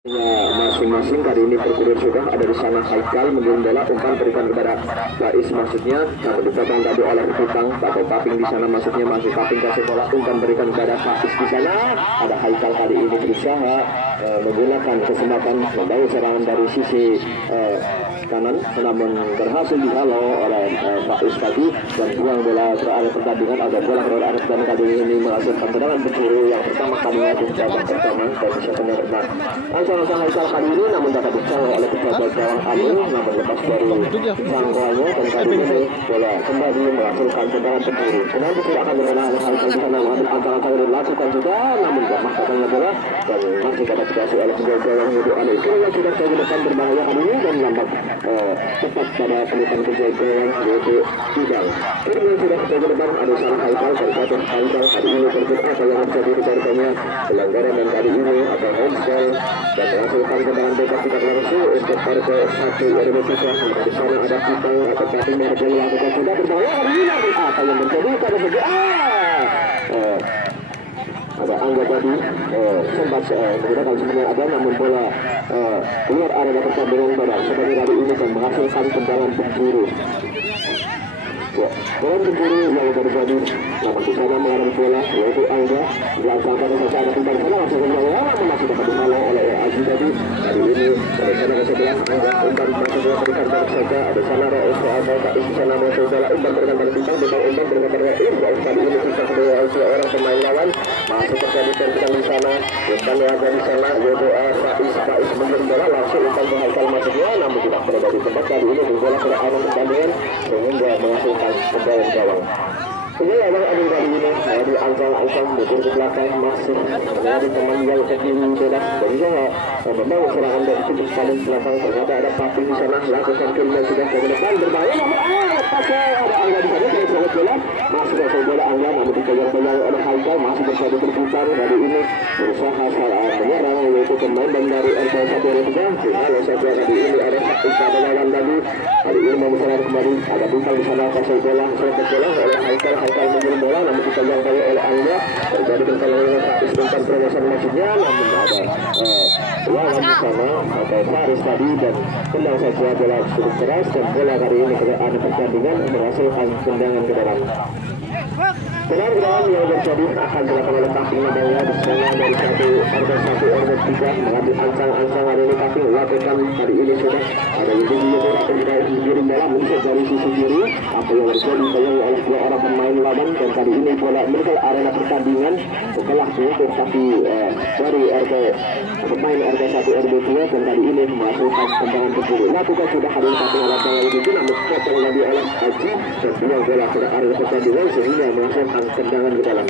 Masing-masing kali ini berkurir sudah ada di sana Haikal mengirim bola umpan berikan kepada Faiz maksudnya namun dipotong tadi oleh Kupang atau Paping di sana maksudnya masih Paping kasih bola umpan berikan kepada Faiz di sana ada Haikal kali ini berusaha menggunakan kesempatan membangun serangan dari sisi kanan namun berhasil dihalau oleh Faiz tadi dan buang bola ke arah pertandingan ada bola ke arah dan kali ini menghasilkan tendangan pencuri yang pertama kalinya di babak pertama dari sebenarnya benar. Langsung Haikal kali ini namun dapat dicapai oleh pejabat gawang Amin namun lepas dari jangkauannya dan kali ini bola kembali menghasilkan tendangan pencuri. Kenapa tidak akan menahan Haikal di sana mengambil antara-antara dilakukan juga namun tidak masukkannya bola dan masih dapat dikasih oleh pejabat gawang Yudi Ali. Kira sudah ke depan berbahaya kali ini dan lambat tepat pada pelukan pejabat gawang yaitu Tidal. Kemudian sudah ke depan ada salah Haikal terjatuh Haikal kali ini terjadi apa yang terjadi di depannya pelanggaran dan kali ini atau handball dan menghasilkan tendangan bebas tidak langsung untuk partai 1 Indonesia. Di sana ada Kupang atau Paping yang melakukan sudah berbahaya kali ini apa yang terjadi pada segi ada Angga tadi sempat menggunakan sebenarnya ada namun bola keluar area pertandingan pada seperti kali ini dan menghasilkan tendangan pencuri. Bola pencuri yang terjadi namun di sana mengalami bola yaitu Angga belakang pada saat ada timbang sana langsung kembali namun masih dapat dihalau oleh Aji tadi. Hari ini dari sana ke sebelah Angga umpan masuk bola berikan baru saja ada sana Reis atau Kais di sana masuk bola umpan berikan pada timbang umpan berikan pada Reis kali ini kita kedua orang pemain lawan masih terjadi tendangan di sana umpan yang ada di sana yaitu Kais mengirim bola langsung umpan ke Haikal masuknya namun tidak berada di tempat kali ini bola ke arah pertandingan sehingga menghasilkan tendangan gawang. Ini adalah ada kali ini di angkang mundur ke belakang masuk dari teman yang ke kiri bebas dan juga memang serangan dari sudut paling belakang ternyata ada Paping di sana lakukan kiriman sudah ke depan berbahaya namun pasal ada Angga di sana dengan sangat bola masuk ke bola Angga namun dikejar-kejar oleh Haikal masih bersatu berputar dari ini berusaha menyerang yaitu pemain dan dari RK1 juga kalau saja tadi ini ada Ustaz dalam tadi hari ini mau serang kembali ada Kupang di sana pasal bola serang bola oleh Haikal mengirim bola namun dikejar oleh Angga terjadi pertandingan Faiz tentang perwasan maksudnya namun ada lawan di sana atau Faris tadi dan tendang saja bola cukup keras dan bola kali ini ada pertandingan menghasilkan tendangan ke dalam. Tendangan yang terjadi akan dilakukan oleh Paping namanya di sana dari satu RB3 mengambil ancang-ancang hari ini Paping lakukan hari ini sudah ada yang bola terkirim bola menuju dari sisi kiri apa yang terjadi sayang oleh dua orang pemain lawan dan kali ini bola menuju arena pertandingan setelah menutup tapi dari pemain RB1 RB2 dan kali ini menghasilkan tendangan pencuri lakukan sudah hari ini Paping lakukan yang itu namun potong lagi oleh Haji dan buang bola ke arena pertandingan sehingga menghasilkan tendangan ke dalam.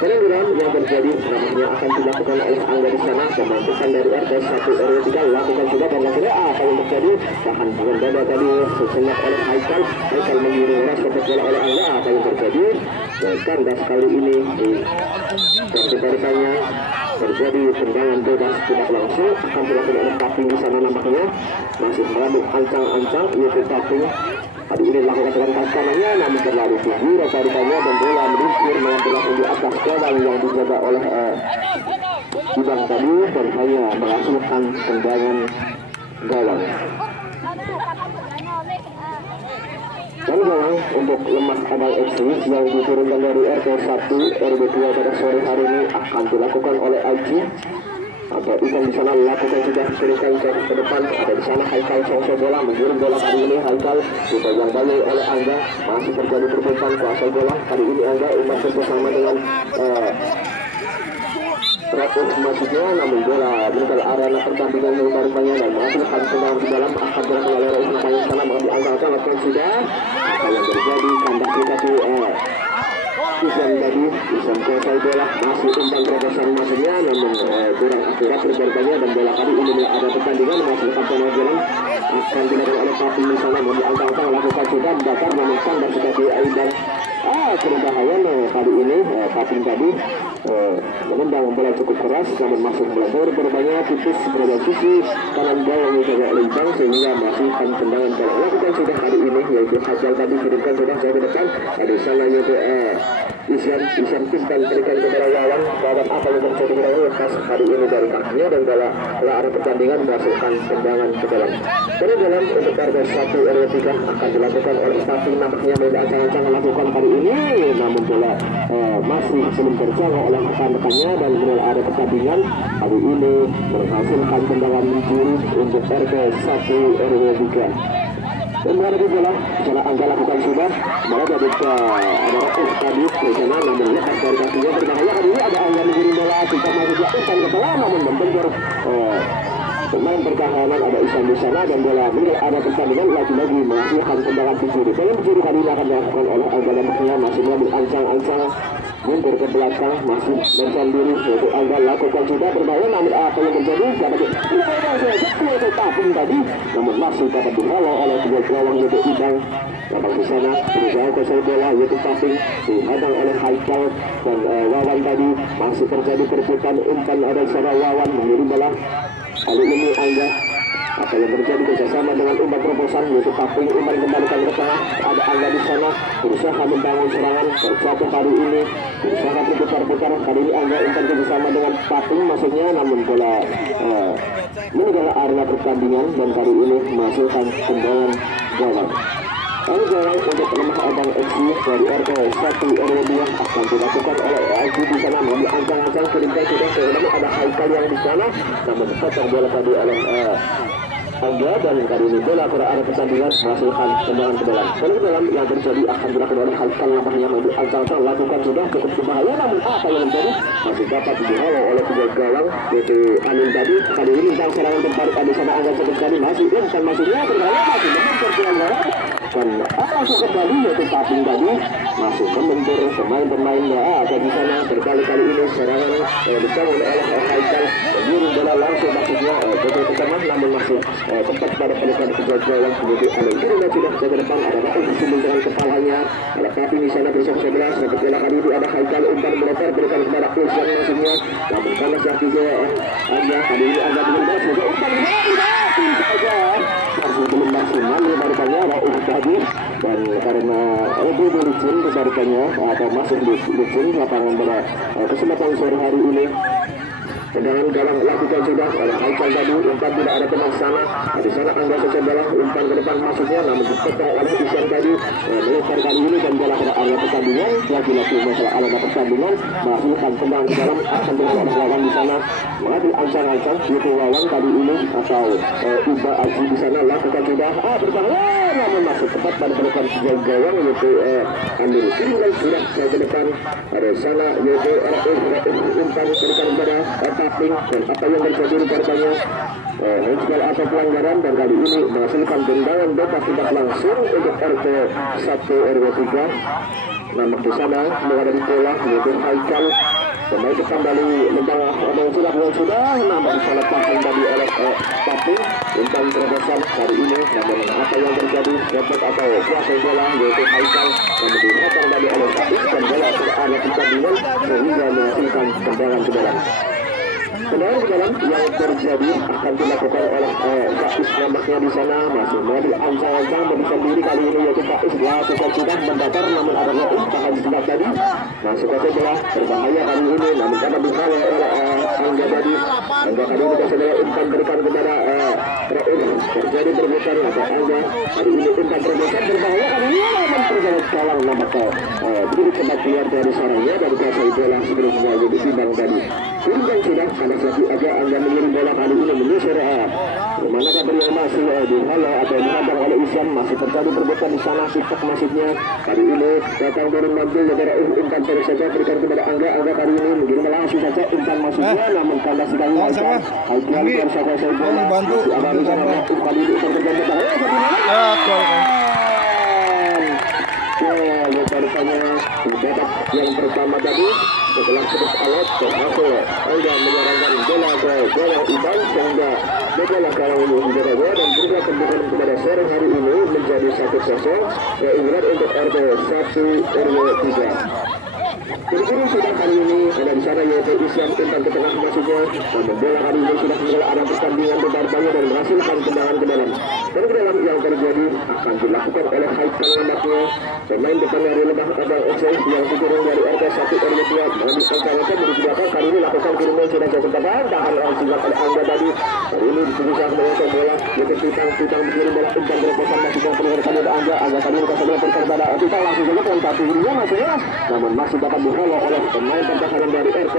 Tendangan yang terjadi namanya akan dilakukan oleh Angga di sana pembentukan dari RT1 RW3 lakukan sudah dan akhirnya apa yang terjadi tahan dengan dada tadi sesenyak oleh Haikal mengirim ras ke bola oleh Angga apa yang terjadi dan kandas kali ini di pertandingannya terjadi tendangan bebas tidak langsung akan dilakukan oleh Paping di sana nampaknya masih mengambil ancang-ancang yaitu Paping. Hari ini lakukan dengan kaki kanannya namun terlalu tinggi tarikannya dan bola meluncur mengambil langsung di atas gawang yang dijaga oleh Ibang tadi dan hanya menghasilkan tendangan gawang. Dan gawang untuk Lemas Abang FC yang diturunkan dari RT1 RB2 pada sore hari ini akan dilakukan oleh Aji atau Ikan di sana lakukan sudah berikan ke depan ada di sana Haikal sosok bola mengirim bola kali ini Haikal dipegang balik oleh Angga masih terjadi perebutan kuasa bola kali ini Angga masih bersama dengan Ratus maksudnya namun bola menuju arena pertandingan rupanya dan menghasilkan tendangan di dalam akan dilakukan oleh Ratus namanya sana mengambil angka lakukan sudah apa yang terjadi kandas dikasih Isan tadi, Isan kuasai bola masih umpan terobosan maksudnya namun kurang akurat pergerakannya dan bola kali ini ada pertandingan menghasilkan penonton akan dilakukan oleh Paping di sana mengambil angka lakukan sudah bakar namun kandas dikasih Aidan berbahaya kali ini Paping tadi menendang bola cukup keras namun masuk melebur berbahaya tipis pada sisi kanan gawang yang agak lintang sehingga menghasilkan tendangan bola lakukan sudah kali ini yaitu Hajal tadi kirimkan sudah jauh ke depan ada sana yaitu Isan Pistan berikan kepada Wawan apa yang terjadi pada lepas hari ini dari kakinya dan bola arah pertandingan menghasilkan tendangan ke dalam. Dalam untuk target 1 RW 3 akan dilakukan oleh Stafing, nampaknya beda ancang-ancang melakukan kali ini, namun bola masih belum terjangkau oleh rekan-rekannya dan bola arah pertandingan hari ini menghasilkan tendangan mencuri untuk RW 1 RW 3. Dan menghadapi bola Angga lakukan sudah bola dari ada tadi rencana namun lepas dari kakinya berbahaya. Kali ini ada Angga mengirim bola kita masuk Isan ke tengah namun membentur pemain pertahanan ada Isan di sana dan bola ada pertandingan lagi-lagi menghasilkan tendangan pencuri. Tendangan pencuri kali ini akan dilakukan oleh Angga nampaknya masih mengambil ancang-ancang mundur ke belakang masih bersandiri yaitu Angga lakukan sudah berbahaya namun apa yang terjadi dapat Tapung tadi namun masih dapat dihalau oleh kedua gawang yaitu Idang. Lapang di sana berusaha kosong bola yaitu Tapung dihadang oleh Haikal dan Wawan tadi masih terjadi perebutan umpan ada di sana. Wawan mengirim bola kali ini Angga apa yang terjadi kerjasama dengan umpan terobosan yaitu Tapung umpan kembalikan ke tengah ada Angga di sana berusaha membangun serangan terjatuh kali ini berusaha berputar-putar kali ini Angga umpan kerjasama dengan Tapung maksudnya namun bola meninggal arena pertandingan dan kali ini menghasilkan tendangan gawang. Lalu gawang untuk lemah abang FC dari RW 1 RW 2 akan dilakukan oleh Aji di sana mengambil ancang-ancang kelintas sudah sehingga ada Haikal yang di sana namun tetap terbola tadi oleh Angga dan kali ini bola ke arah pertandingan menghasilkan tendangan ke dalam. Kalau ke dalam yang terjadi akan dilakukan oleh Haikal nampaknya mengambil ancang-ancang lakukan sudah cukup berbahaya namun apa yang terjadi masih dapat dihalau oleh kedua gawang yaitu Amin tadi kali ini tentang serangan tertarik di sana Angga cukup sekali masih dan masuknya berbahaya masih membentur ke gawang dan langsung kembali yaitu Tapung tadi masih membentur pemain-pemain ada di sana berkali-kali ini serangan dibangun oleh Haikal mengirim bola langsung maksudnya betul ke tengah namun masih tepat pada pelukan kedua gawang kemudian ada Irina sudah ke depan ada Raul disundul dengan kepalanya ada Tapung di sana bersama 11 dapat bola kali ini ada Haikal umpan melebar berikan kepada Ulsan maksudnya namun karena sakti Angga kali ini Angga dengan bola sebagai umpan saja masih belum maksimal dibarikannya Raul tadi dan karena itu licin dibarikannya atau masuk licin lapangan pada kesempatan sore hari ini. Tendangan gawang lakukan sudah oleh Haikal tadi umpan tidak ada teman sana di sana Angga saja bola umpan ke depan masuknya namun dipotong oleh Isan tadi melempar kali ini dan bola pada area pertandingan lagi-lagi masalah area pertandingan menghasilkan tendangan ke dalam akan dengan oleh lawan di sana mengambil ancang-ancang yaitu Wawan kali ini atau Iba Aji di sana lakukan sudah berbahaya namun masih tepat pada pelukan tiga gawang yaitu ambil tinggal sudah ke depan ada sana yaitu umpan berikan kepada Taping dan apa yang terjadi di partanya handball atau pelanggaran dan kali ini menghasilkan tendangan bebas tidak langsung untuk RT 1 RW 3 nama di sana menghadapi bola yaitu Haikal pemain kembali membawa yang sudah nampak di sana pasang tadi oleh Taping umpan terobosan kali ini namun apa yang terjadi dapat atau kuasa bola yaitu Haikal yang dihajar tadi oleh Taping dan bola ke arah pertandingan sehingga menghasilkan tendangan ke dalam. Tendangan ke dalam yang terjadi akan dilakukan oleh Faiz nampaknya di sana masih mengambil ancang-ancang bersendiri kali ini yaitu Faiz lakukan sudah mendakar namun ada Raul tahan sebelah tadi masuk ke bola berbahaya kali ini namun dapat dikawal oleh Angga tadi Angga kali ini saudara umpan berikan kepada Raul terjadi perebutan atau Angga kali ini umpan terobosan berbahaya kali ini namun terjadi gawang nampaknya begitu cepat keluar dari sarangnya dari kuasai bola sebelumnya jadi Bintang tadi umpan sudah karena lagi aja Angga mengirim bola kali ini menyusur manakah beliau masih dihalau atau dihadang oleh Isyam masih terjadi perbuatan di sana sikap masuknya kali ini datang turun mantul negara umpan terus saja berikan kepada Angga kali ini mengirim langsung saja umpan masuknya namun kandas sekali Haikal bersama saya bola masih ada di sana kali ini umpan terjadi yang pertama tadi setelah putus alat berhasil Angga menyarankan bola ke gawang Iban sehingga bola gawang ini menjadi gol dan berubah kemudian kepada sore hari ini menjadi 1-0 keinginan untuk RT 1 RW 3. Berburu sudah kali ini ada di sana yaitu Isyam Intan ke tengah masuknya. Namun bola kali ini sudah mengelola arah pertandingan berbahaya dan menghasilkan tendangan ke dalam. Dan ke dalam yang terjadi akan dilakukan oleh Haikal nampaknya. Pemain depan dari Lebah Abang FC yang diturun dari RT 1 RW 2 mengambil angka dari belakang. Kali ini lakukan kiriman sudah jauh tepat. Tahan langsung oleh Angga tadi. Kali ini berusaha menyosong bola. Yaitu Pitang berkirim bola Intan berlepasan masukkan peluang kali ada Angga. Angga kali ini kasih bola terpada Pitang langsung saja poin 1 dirinya masih jelas. Namun masih dapat dihalau oleh pemain pertahanan dari RT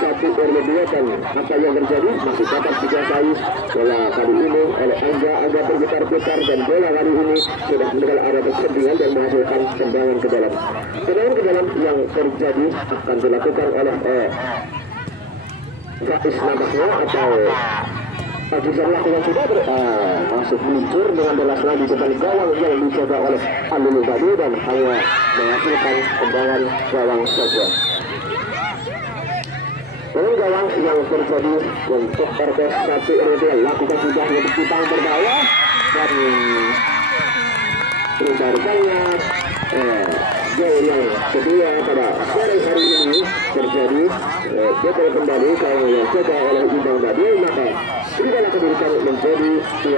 1 RW 2 dan apa yang terjadi masih dapat dikuasai bola kali ini oleh Angga bergetar-getar dan bola kali ini sudah meninggal arah pertandingan dan menghasilkan tendangan ke dalam. Tendangan ke dalam yang terjadi akan dilakukan oleh Faiz nampaknya atau bisa melakukan sudah masuk meluncur dengan bola selang di depan gawang yang dijaga oleh Alul Badu dan hanya menghasilkan tendangan gawang saja. Dengan gawang yang terjadi untuk RT 1 RW 2 lakukan sudah untuk Pitang berbahaya dan rupa-rupanya gol yang kedua pada sore hari ini terjadi betul kembali kalau yang jaga oleh Ibang Badu maka ini adalah kedudukan menjadi 2-0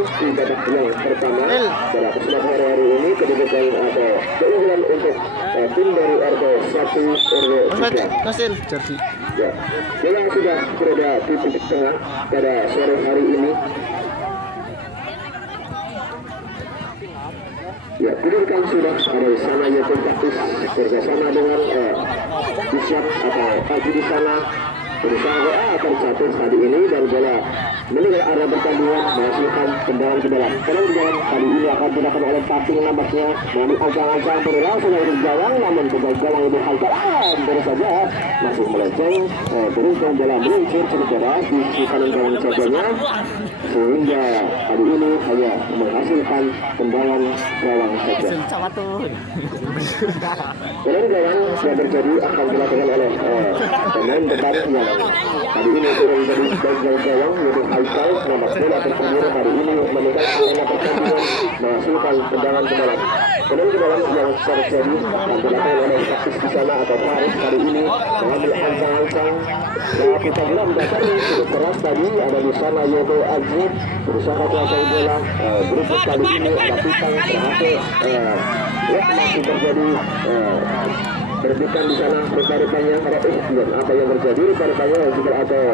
di babak yang pertama pada kesempatan hari ini kedudukan atau keunggulan untuk tim dari RT 1 RW 3. Ya, bola sudah berada di titik tengah pada sore hari ini. Ya, kedudukan sudah ada di sana yaitu taktis bersama dengan Isyam atau Haji di sana berusaha akan jatuh tadi ini dan bola meninggal arah pertandingan menghasilkan tendangan ke dalam. Tendangan ke dalam kali ini akan dilakukan oleh Tating nampaknya namun ancang-ancang langsung dari gawang namun pemain gawang itu Haikal terus saja masih melenceng beruntung bola meluncur sementara di kanan gawang jaganya sehingga kali ini hanya menghasilkan tendangan gawang saja. Tendangan gawang yang terjadi akan dilakukan oleh pemain depan yang kali ini turun dari bagian gawang yaitu Haikal. Nomor bola terpinggir kali ini meninggal arena pertandingan menghasilkan tendangan ke dalam. Tendangan ke dalam yang terjadi akan dilakukan oleh taktis di sana atau Faris kali ini mengambil ancang-ancang kita bilang dasar cukup keras tadi ada di sana yaitu Aji berusaha kuasai bola berikut kali ini ada Pitang berhasil masih terjadi berbicara di sana rupa-rupanya ada apa yang terjadi rupa-rupanya juga atau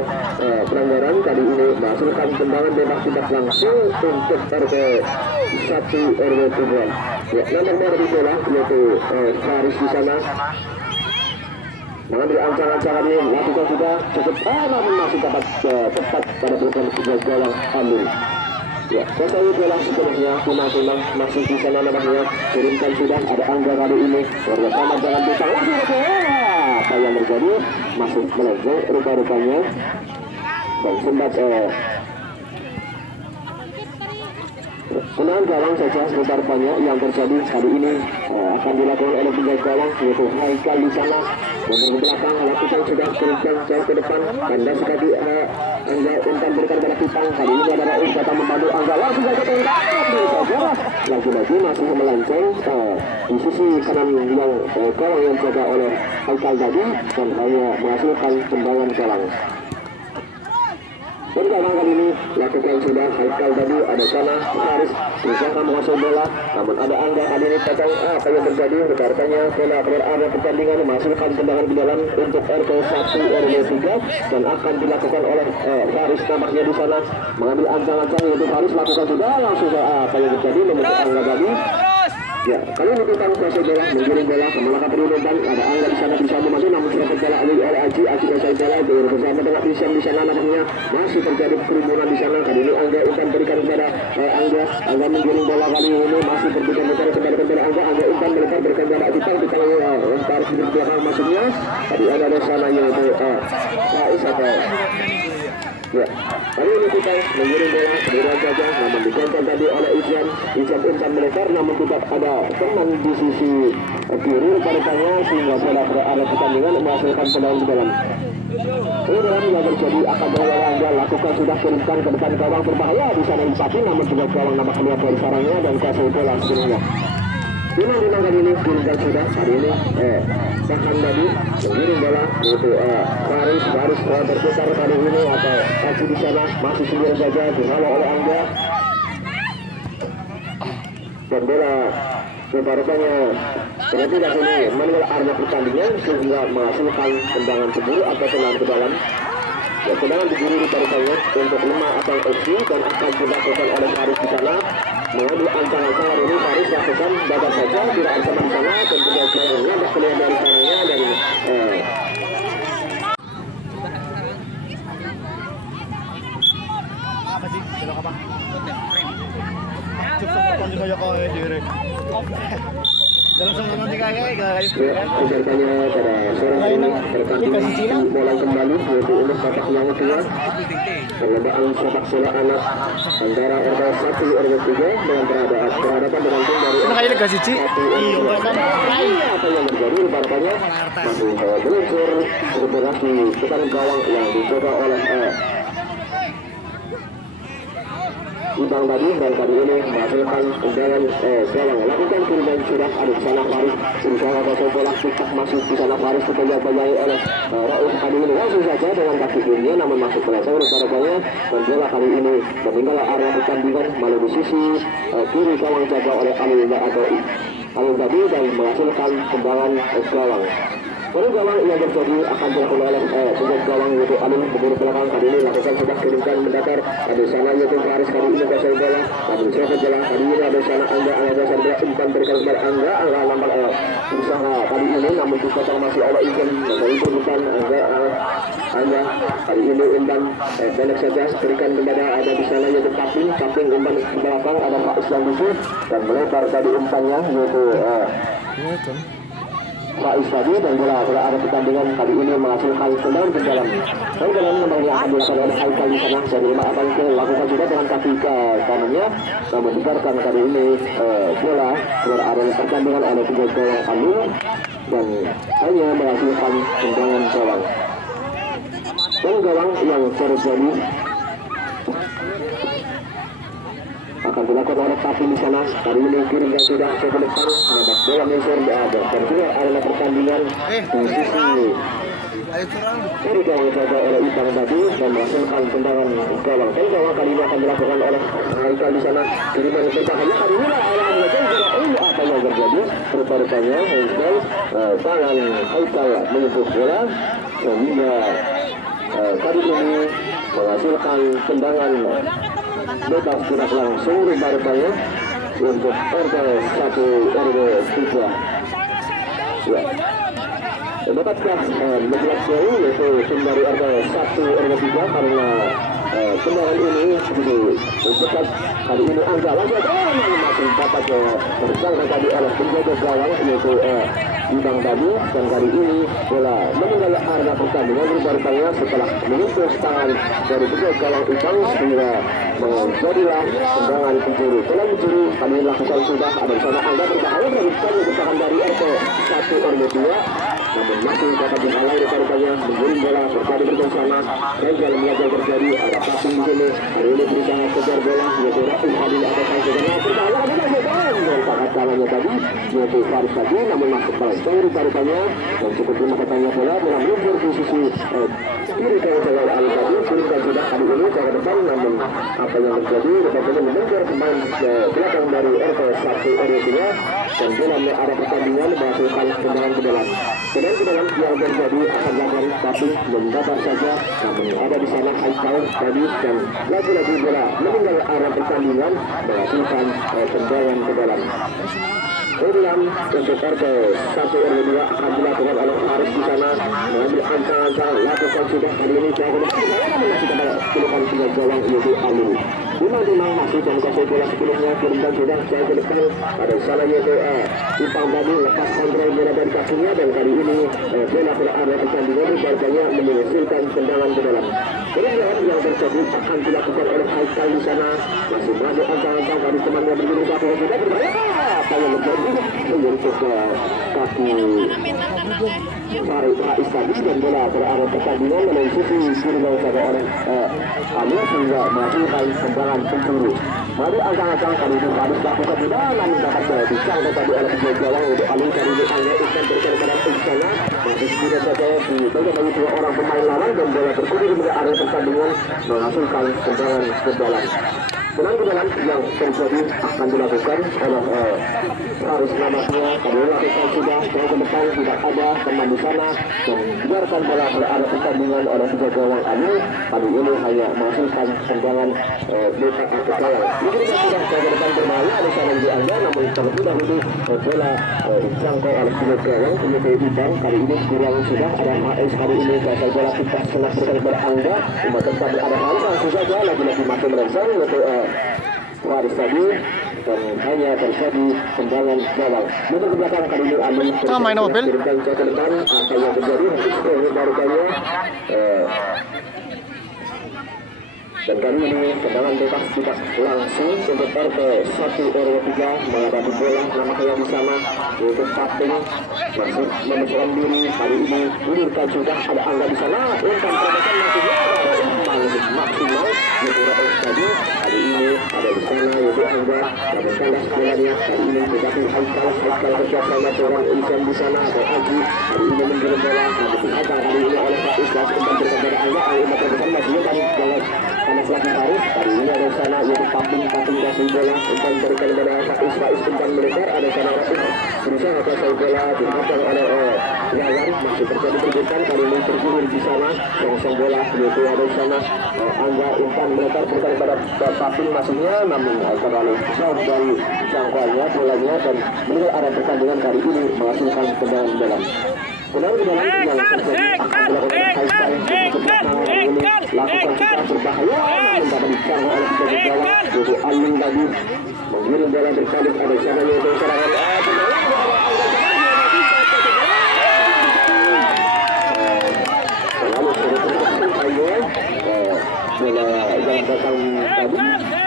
pelanggaran kali ini menghasilkan tendangan bebas tidak langsung untuk RT 1 RW 3. Ya, nomor di bola yaitu Faris di sana mengambil ancang-ancangan ini lakukan sudah cukup namun masih dapat tepat pada belakang gawang Alul. Ya, selesai bola sepenuhnya tunang masih di sana namanya turunkan sudah ada Angga kali ini bersama dengan Pitang apa yang terjadi masih melenceng rupa-rupanya dan sempat tendangan gawang saja rupa-rupanya yang terjadi kali ini akan dilakukan oleh penjaga gawang yaitu Haikal di sana nomor belakang lakukan sudah turunkan jauh ke depan tanda sekali Angga Intan berikan pada Pitang kali ini adalah datang membantu Angga langsung saja tendangan lagi-lagi masih melenceng di sisi kanan yang gawang yang jaga oleh Haikal tadi dan hanya menghasilkan tendangan gawang. Dan gawang kali ini lakukan sudah Haikal tadi ada sana Faris berusaha menguasai bola namun ada Angga kali ini potong apa yang terjadi rekan-rekannya bola keluar arah pertandingan menghasilkan tendangan ke dalam untuk RT 1 RW 3 dan akan dilakukan oleh Faris nampaknya di sana mengambil ancang-ancang yaitu Faris lakukan sudah langsung apa yang terjadi membentuk Angga tadi. Ya, kali ini Pitang kuasai bola, menggiring bola, melangkah perlindungan, ada Angga di sana bisa membantu, namun sudah bola oleh Aji kuasai bola, bersama dengan Isyam di sana, namanya masih terjadi kerumunan di sana. Kali ini Angga Intan berikan kepada Angga menggiring bola kali ini masih berbicara kepada Angga Intan berikan kepada Pitang harus di belakang masuknya. Tadi ada di sana yaitu Faiz atau ya, kali ini kita menggiring bola kemudian saja namun dikontrol tadi oleh Isyam Intan melekar namun tidak ada teman di sisi kiri pada-padanya sehingga bola berada pertandingan menghasilkan tendangan ke dalam. Ini dalam yang terjadi akan Angga lakukan sudah kirimkan ke depan gawang berbahaya di sana Impati namun juga gawang nampak lihat dari sarangnya dan kuasai bola sebenarnya. Lima kali ini Ginjal sudah hari ini Sahan tadi mengirim bola yaitu Faris berputar kali ini atau Haji di sana masih sendiri saja dihalau oleh Angga dan bola rupanya tidak ini menilai arah pertandingan sehingga menghasilkan tendangan cemburu atau tendangan ke dalam. Ya, tendangan cemburu rupanya untuk lemah atau FC dan akan dilakukan oleh Faris di sana. Mengambil ancaman ini Faris lakukan dapat saja tidak ancaman di sana dan juga selanjutnya ada keluar dari sananya dari apa sih? Belok apa? Cukup panjang aja kau diri. Dalam sama nanti kayak guys. Kejarkannya pada seorang ini pertandingan mulai kembali yaitu untuk babak yang kedua perlombaan sepak bola anak antara RW1 RW3 dengan berhadapan dengan tim dari RW1. apa yang terjadi rupanya masih meluncur bergerak di depan gawang yang dicoba oleh Ibang tadi dan kali ini menghasilkan tendangan gawang lakukan kiriman sudah ada di sana Faris berusaha atau bola cepat masuk di sana Faris dibayai oleh Rauf kali ini langsung saja dengan kaki kirinya namun masuk meleset rupanya dan bola kali ini meninggal area pertandingan malah di sisi kiri gawang jaga oleh Alil tadi dan menghasilkan tendangan gawang. Baru gawang yang terjadi akan dilakukan oleh tugas gawang yaitu Alil berburu belakang kali ini lakukan sudah kirimkan mendatar ada sana yaitu Faris kali ini kuasai bola namun siapa jalan kali ini ada sana Angga dasar bola umpan berikan kepada Angga nampak usaha kali ini namun dipotong masih oleh Ikan dari umpan Angga kali ini umpan pendek saja berikan kepada ada di sana yaitu Kaping umpan di belakang ada Pak Islam Musuh dan melebar tadi umpannya yaitu Faiz tadi dan bola ada pertandingan kali ini menghasilkan tendangan ke dalam. Dan dalam kembali akan dilakukan oleh Haikal di sana dari lima akan lakukan juga dengan kaki ke kanannya. Namun dibiarkan kali ini bola keluar area pertandingan oleh tiga gawang Alil dan hanya menghasilkan tendangan gawang. Dan gawang yang terjadi akan dilakukan oleh Kaping di sana. Kali ini kirim dan sudah ke depan mendapat bola menyusul ada dan juga arena pertandingan di sisi kiri gawang dijaga oleh Ibang tadi dan menghasilkan tendangan gawang. Dan gawang kali ini akan dilakukan oleh Haikal di sana. Kiriman berbahaya kali ini lah arah mereka juga apa yang terjadi rupanya Haikal tangan Haikal menyentuh bola sehingga kali ini menghasilkan tendangan bebas gerak langsung rupanya untuk RW1 RW3 ya. Dapatkah menjelaskan jauh yaitu tim dari RW1 RW3 karena tendangan ini cepat kali ini Angga langsung masih dapat tersangka tadi oleh penjaga gawang yaitu Ibang tadi dan kali ini bola meninggal area pertandingan rupanya setelah menyentuh tangan dari penjaga gawang Ibang sehingga menjadilah tendangan penjuru. Tendangan penjuru kami lakukan sudah ada di sana Angga berbahaya dari usahaan dari RW1 RW2 namun masih dapat dihalau rupanya mengirim bola terjadi bersama dan dalam yang terjadi ada Kaping di sini hari ini berusaha kejar bola yaitu Rafi Hadil ada sangat berbahaya dan sangat kalahnya tadi yaitu Faris tadi namun masuk meleset rupanya dan cukup lima katanya bola meluncur di sisi kiri kalau saya Alil tadi kirimkan sudah kali ini ke depan namun apa yang terjadi rupanya meluncur kembali ke belakang dari RW1 RW2 dan dalam arah pertandingan menghasilkan tendangan ke dalam. Dan ke dalam yang terjadi akan dilakukan tapi mendapat saja namun ada di sana Haikal tadi dan lagi-lagi bola meninggal arah pertandingan menghasilkan tendangan ke dalam. Kemudian untuk RW1 RW2 akan dilakukan oleh Faris di sana mengambil ancaman lakukan sudah kali ini jago namun masih dapat puluhan tiga gawang yaitu Alil. Dimang masih dan kasih bola sebelumnya kirimkan sudah jauh ke depan ada sana yaitu Ibang tadi lepas kontrol bola dari kakinya dan kali ini bola berada pertandingan rupanya menghasilkan tendangan ke dalam. Kemudian yang terjadi akan dilakukan oleh Haikal di sana, masih berada angka-angka dari temannya berdiri satu sudah berbahaya. Apa yang terjadi menyentuh ke kaki Farid Rais tadi dan bola berarah pertandingan melalui sisi kiri saja oleh Amir sehingga menghasilkan tendangan pencuri. Mari angka-angka kali ini harus lakukan juga, namun dapat dicang tadi oleh pemain gawang untuk alih dari Angga Iksan berikan kepada Istana. Masih tidak saja dipegang oleh dua orang pemain lawan dan bola berkudir di area pertandingan menghasilkan tendangan ke dalam. Tendangan yang terjadi akan dilakukan oleh harus nampaknya kami lakukan sudah ke depan tidak ada teman di sana dan biarkan bola berada pertandingan oleh tiga gawang Amir. Kali ini hanya menghasilkan tendangan beta ke gawang. Mungkin sudah ke depan berbahaya ada sana di Angga, namun terlebih dahulu bola dijangkau oleh tiga gawang penyebab Ibang. Kali ini kurang sudah ada Maes, kali ini gagal bola kita senang berkali berangga cuma tempat ada hal langsung saja lagi-lagi masih merangsang untuk Waris tadi dan hanya terjadi tendangan gawang. Untuk ke belakang kali ini Amin main mobil dan ke depan apa yang terjadi nanti baru kaya dan kali ini tendangan bebas tidak langsung untuk RT 1 RW 3 menghadapi bola nama yang bersama untuk Pating masih memegang diri. Kali ini ulirkan sudah ada Angga di sana umpan perobosan masih maksimal untuk tadi. Kali ini ada di sana yaitu Angga dan kandas bolanya. Kali ini tetapi Haikal bersama seorang Isan di sana atau Aji. Kali ini menggiring bola namun ada kali ini oleh Pak Islas umpan kepada Angga. Umpan perobosan masih kan jangan panas lagi Haris. Kali ini ada sana yaitu Pating kasih bola umpan berikan kepada Pak Islas umpan melebar. Ada sana Rafiq berusaha kasih bola dimakan oleh Yayan masih terjadi perbuatan. Kali ini tergilir di sana kosong bola yaitu ada sana Angga umpan melebar berikan kepada Pating masuknya namun terlalu jauh dari jangkauannya bolanya dan meninggal arah pertandingan kali ini menghasilkan tendangan di dalam. Tendangan di dalam yang terjadi akan dilakukan Haikal untuk belakang ini lakukan kita berbahaya namun dapat dijangkau oleh penjaga gawang yaitu Amin tadi mengirim bola berbalik ada sana yaitu serangan lalu bola yang datang tadi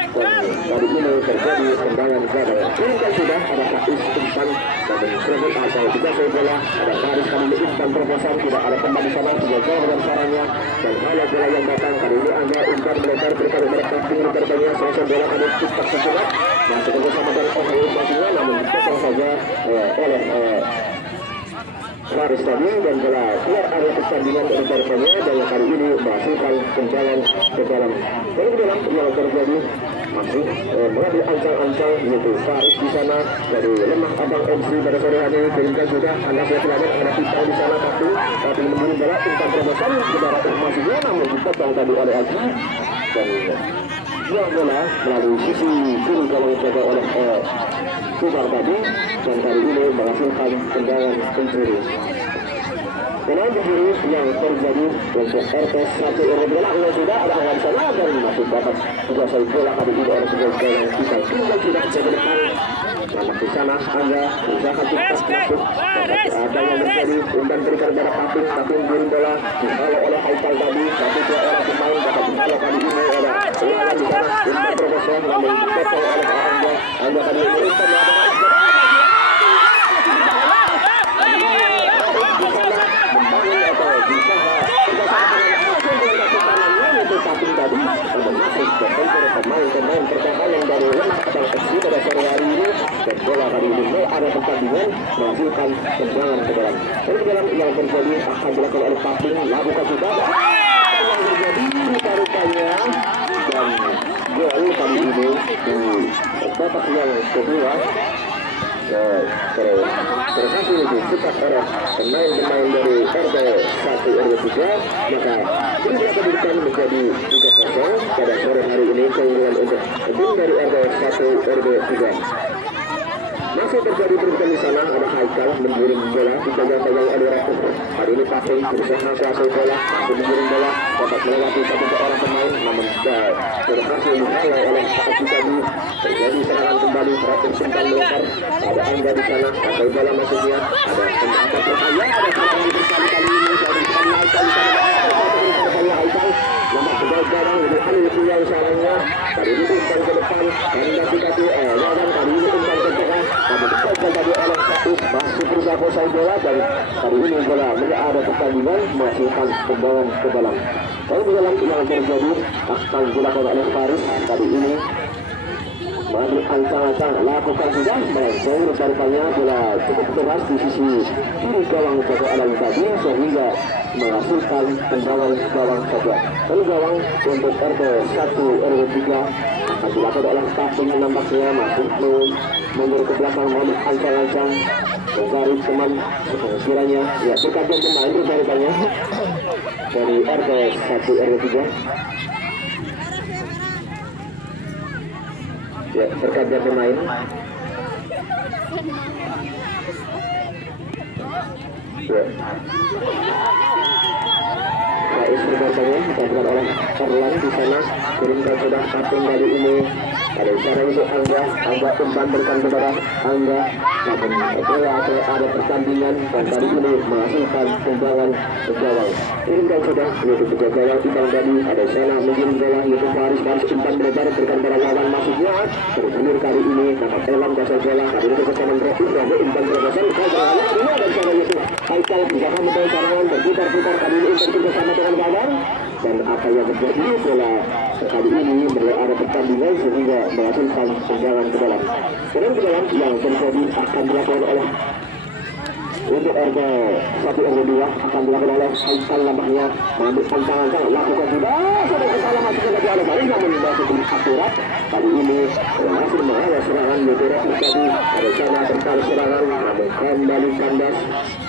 dan kali ini terjadi tendangan gawang. Ini sudah ada Faiz umpan dan serangan asal juga saya bola ada Faris kali ini umpan terobosan tidak ada tempat di sana tidak jauh dengan caranya dan hanya bola yang datang kali ini Angga umpan melebar berikan kepada Pating terbanyak selesai bola kali cepat sesuai masuk bersama dan masihnya namun dipotong saja oleh Faris tadi dan bola keluar area pertandingan terbanyak dan kali ini menghasilkan tendangan ke dalam. Dari dalam yang terjadi masih mengambil ancang-ancang yaitu Faris di sana dari lemah abang MC pada sore hari ini berikan sudah anda saya selamat ada Pisau di sana tapi memberi bola umpan terobosan saudara masihnya namun dipotong tadi oleh Aji dan buang bola melalui sisi kiri gawang dijaga oleh Subar tadi dan kali ini menghasilkan tendangan pencuri. Tendangan pencuri yang terjadi untuk RT 1 RW belakang sudah ada Angga di sana dan masih dapat kuasai bola kali ini oleh sebuah gawang kita tinggal sudah ke depan. Namun di sana Angga berusaha cepat masuk ada yang terjadi umpan berikan kepada Pating giring bola dihalau oleh Haikal tadi tapi dua orang pemain dapat dihalau kali ini ada Lawan di sana umpan terobosan namun dipotong oleh Angga kali ini umpan pemain pertahanan dari Lemah Abang FC pada sore hari ini dan bola kali ini ada pertandingan menghasilkan tendangan ke dalam. Dari dalam yang terjadi akan dilakukan oleh Pating lakukan sudah yang terjadi rupa-rupanya dan gol kali ini di babak yang kedua berhasil dicetak oleh pemain-pemain dari RT 1 RW 3 maka ini kedudukan menjadi 3-0 pada sore hari ini keunggulan untuk tim dari RT 1 RW 3. Masih terjadi perubahan di sana ada Haikal menggiring bola dipegang-pegang oleh Rafiq. Hari ini Pating berusaha kuasai bola menggiring bola dapat melewati satu orang pemain namun berhasil dihalau oleh Pak Aji tadi. Terjadi serangan kembali Rafiq umpan melempar ada Angga di sana pakai bola masuknya ada pemangkat berbahaya ada serangan di berkali-kali ini dari Haikal di sana Haikal nomor sebelah garang dari Anil yang salahnya tadi ini umpan ke depan dan dikasih lawan tadi ini umpan ke tengah namun dikasih tadi oleh Faus masih berusaha posai bola dan tadi ini bola ada pertandingan menghasilkan tendangan ke dalam. Kalau di dalam yang terjadi akan dilakukan oleh Faris tadi ini maju ancang-ancang lakukan sudah melenceng rupanya bola cukup keras di sisi kiri gawang Joko Alam tadi sehingga menghasilkan tendangan gawang saja. Lalu gawang untuk RT 1 RW 3 akan dilakukan oleh Kapten nampaknya masih mundur ke belakang maju ancang-ancang mencari teman sekiranya ya berkajian pemain rupanya dari RT 1 RW 3 ya berkajian pemain ya Faiz berkajian dilakukan oleh Erlan di sana kirimkan sudah kapten kali ini ada cara untuk Angga umpan berikan kepada Angga namun bola ada pertandingan dan kali ini menghasilkan tendangan ke gawang kirimkan sudah yaitu ke gawang Ibang tadi ada sana mengirim bola yaitu Faris umpan berlebar berikan kepada lawan masuknya bergulir kali ini dapat Elam kasih bola kali ini kesamaan Rofiq lalu umpan berlebaran ini ada cara yaitu Haikal bisa membawa serangan berputar-putar kali ini umpan bersama dengan gawang dan apa yang terjadi bola kali ini ada pertandingan sehingga menghasilkan tendangan ke dalam. Tendangan ke dalam yang terjadi akan dilakukan oleh untuk RT 1 RW 2 akan dilakukan oleh Haikal nampaknya mengambil ancang-ancang lakukan sudah salah masuk ke oleh Faris namun masih belum akurat kali ini masih mengalah serangan yaitu Rofiq tadi ada sana tertarik serangan namun kembali kandas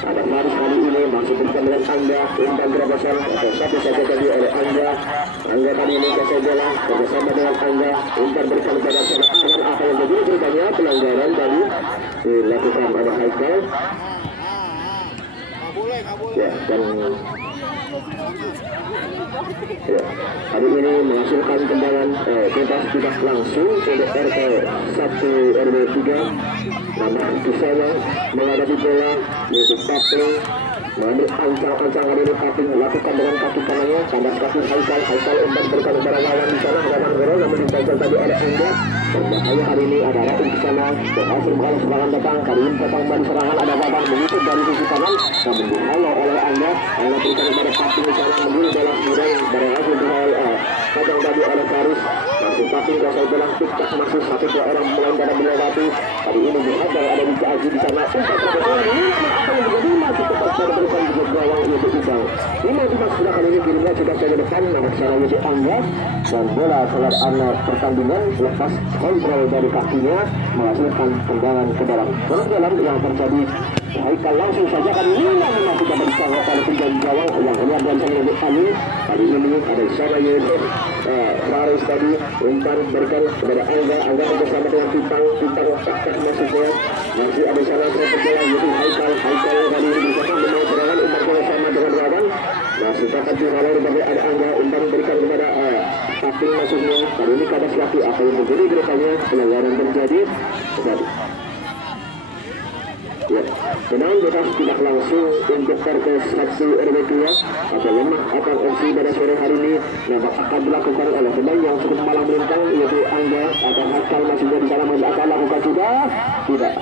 ada Faris kali ini masih berikan dengan Angga umpan terobosan satu saja tadi oleh Angga tadi ini kasih bola bersama dengan Angga umpan berikan kepada sana Arman apa yang terjadi rupanya pelanggaran tadi dilakukan oleh Haikal ya dan ya, hari ini menghasilkan tendangan bebas tidak langsung untuk RT 1 RW 3 nama di sana menghadapi bola yaitu Kapten mengambil ancang-ancang hari ini Kapten melakukan dengan kaki kanannya kandas kaki Haikal umpan berikan kepada lawan di sana lawan Goro namun dibaca tadi oleh Angga berbahaya hari ini ada Rafi di sana berhasil mengalah serangan datang kali ini datang kembali serangan ada Babang menyusul dari sisi kanan namun dihalau oleh Angga berikan kepada Kapten di sana menggiri bola kemudian berhasil dihalau kadang tadi oleh Faris masih Kapten kuasai bola picak masih satu dua orang melanggar melewati kali ini dihajar ada di Aji di sana umpan terbaik ini apa yang terjadi masih tetap pada berikan juga gawang yaitu Ibang ini sudah kali ini kirimnya sudah ke depan nomor sana yaitu Angga dan bola keluar arena pertandingan lepas kontrol dari kakinya menghasilkan tendangan ke dalam yang terjadi Haikal langsung saja kali ini masih dapat disangkut oleh penjaga gawang yang keluar dan sang lebih kali ini ada sana yaitu Faris tadi umpan berikan kepada Angga bersama dengan Pintang takkan masuknya masih ada sana sepak bola yaitu Haikal kali ini bersama memang serangan umpan bola sama dengan lawan masih dapat dihalau dari ada Angga umpan berikan kepada Kapten masuknya kali ini kadas laki apa yang terjadi berikutnya pelanggaran terjadi ya, tenang bebas tidak langsung untuk RT 1 RW 2 atau lemah atau opsi pada sore hari ini nampak akan dilakukan oleh pemain yang cukup malang melintang yaitu Angga atau Haikal masih di sana masih akan lakukan juga tidak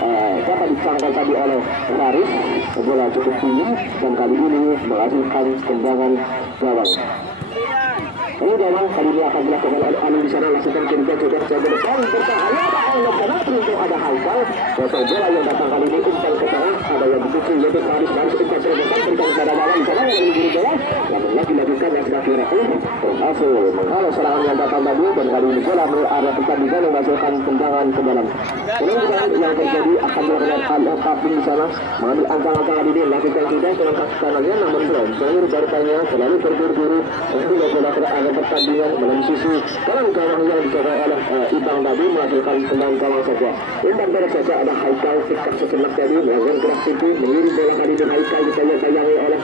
dapat disangkal tadi oleh Faris bola cukup tinggi dan kali ini menghasilkan tendangan gawang. Ini gawang kali ini akan dilakukan oleh Anu di sana langsungkan kirimkan juga ke depan berbahaya oleh sana untuk ada Haikal atau bola yang datang kali ini umpan ke tengah ada yang begitu yaitu Faris umpan terobosan berikan kepada lawan di sana yang menggiri bola namun lagi dilanjutkan yang sudah kira berhasil menghalau serangan yang datang tadi dan kali ini bola ada pertandingan yang menghasilkan tendangan ke dalam. Kemudian yang terjadi akan dilakukan Kapten di sana mengambil angka-angka kali ini melakukan sudah dengan kaki kanannya namun belum seluruh jarukannya selalu terburu-buru sehingga bola ada pertandingan melalui sisi kanan gawang yang dijaga oleh Ibang tadi menghasilkan tendangan gawang saja. Umpan bola saja ada Haikal sikap sejenak tadi melakukan gerak tinggi mengirim bola kali ini Haikal ditayang-tayangi oleh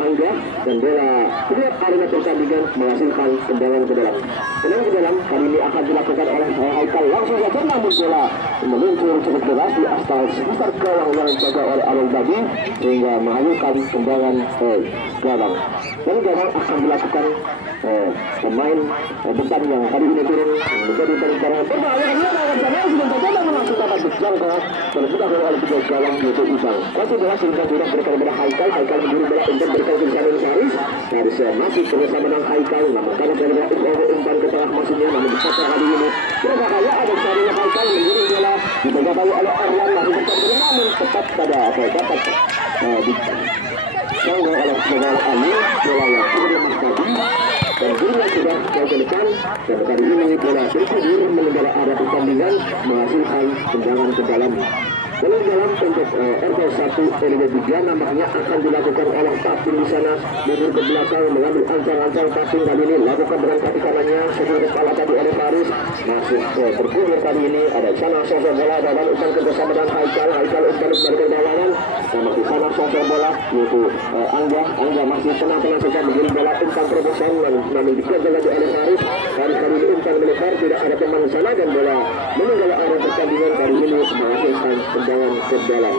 Angga dan bola setiap arena pertandingan menghasilkan tendangan ke dalam. Tendangan ke dalam kali ini akan dilakukan oleh Haikal langsung saja namun bola meluncur cukup deras di aspal sekitar gawang yang dijaga oleh Along tadi sehingga menghasilkan tendangan gawang. Dan gawang akan dilakukan pemain depan yang kali ini turun menjadi pembicaraan berbahaya karena sudah terjadi langsung dapat berjangkau terbuka oleh tiga gawang yaitu Ibang. Masih berhasil sudah berikan kepada Haikal mengirim bola untuk berikan ke Saris. Saris masih bersama dengan Haikal namun karena dari umpan ke tengah maksudnya namun disacar kali ini berbahaya ada Saris Haikal mengirim bola dijaga oleh Erlan langsung bertemu namun tepat pada dapat disanggah oleh Segal Ali bola yang sudah lemah tadi dan bola sudah jauh ke depan dan kali ini bola berkudur mengendara arah pertandingan menghasilkan tendangan ke dalam. Dalam untuk RT1 LB3 nampaknya akan dilakukan oleh Tapin di sana mundur ke belakang mengambil ancang-ancang Tapin kali ini lakukan dengan kaki kanannya sebelum kepala tadi oleh Faris masuk berkudur kali ini ada sana sosok bola dan umpan kerjasama dengan Haikal umpan dari kebawangan sama di sana sosok bola yaitu Angga masih tenang-tenang saja mengirim bola umpan terobosan namun dikejar lagi oleh Faris kali ini umpan melebar tidak ada teman di sana dan bola meninggal arah pertandingan kali ini menghasilkan tendangan ke dalam.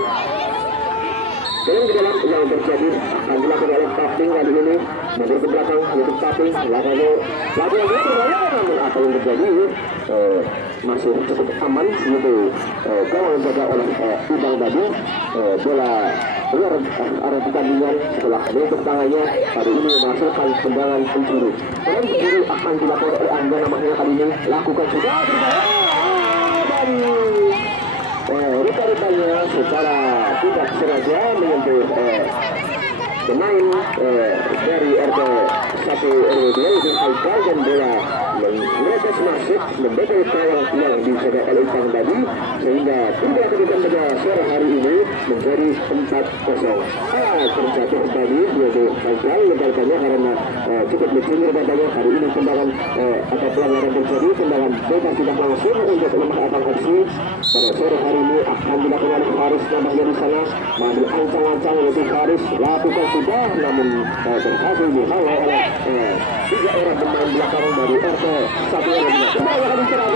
Dalam ke dalam yang terjadi akan dilakukan oleh Taping kali ini mundur ke belakang yaitu Taping lakukan berbahaya namun apa yang terjadi masih cukup aman yaitu gawang jaga oleh Ibang tadi bola keluar arah pertandingan setelah menutup tangannya kali ini menghasilkan tendangan pencuri. Tendangan pencuri akan dilakukan oleh Angga namanya kali ini lakukan sudah berbahaya rupa-rupanya secara tidak sengaja menyentuh pemain dari RT1 RW2 itu Haikal dan bola menetes masuk membetul gawang yang dijaga oleh Ibang tadi sehingga tidak kedudukan pada sore hari ini menjadi 4-0. Terjatuh tadi yaitu Haikal lebarkannya karena cukup licin lebarkannya hari ini tendangan atau pelanggaran terjadi tendangan bebas tidak langsung untuk lemah abang aksi pada sore hari ini akan dilakukan oleh Faris nampaknya di sana mengambil ancang-ancang yaitu Faris lakukan sudah namun berhasil dihalau oleh tiga orang pemain belakang dari RT1 kembali akan diserang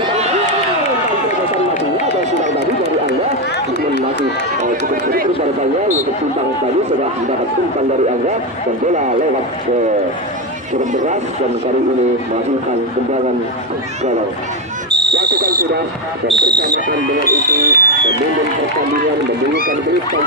terobosan matinya atau sidang tadi dari Angga namun masih cukup sedikit berbahaya untuk timbang tadi sudah mendapat umpan dari Angga dan bola lewat cukup deras dan kali ini menghasilkan tendangan gawang. Lakukan sudah dan bersamaan dengan itu membangun pertandingan membunyikan berita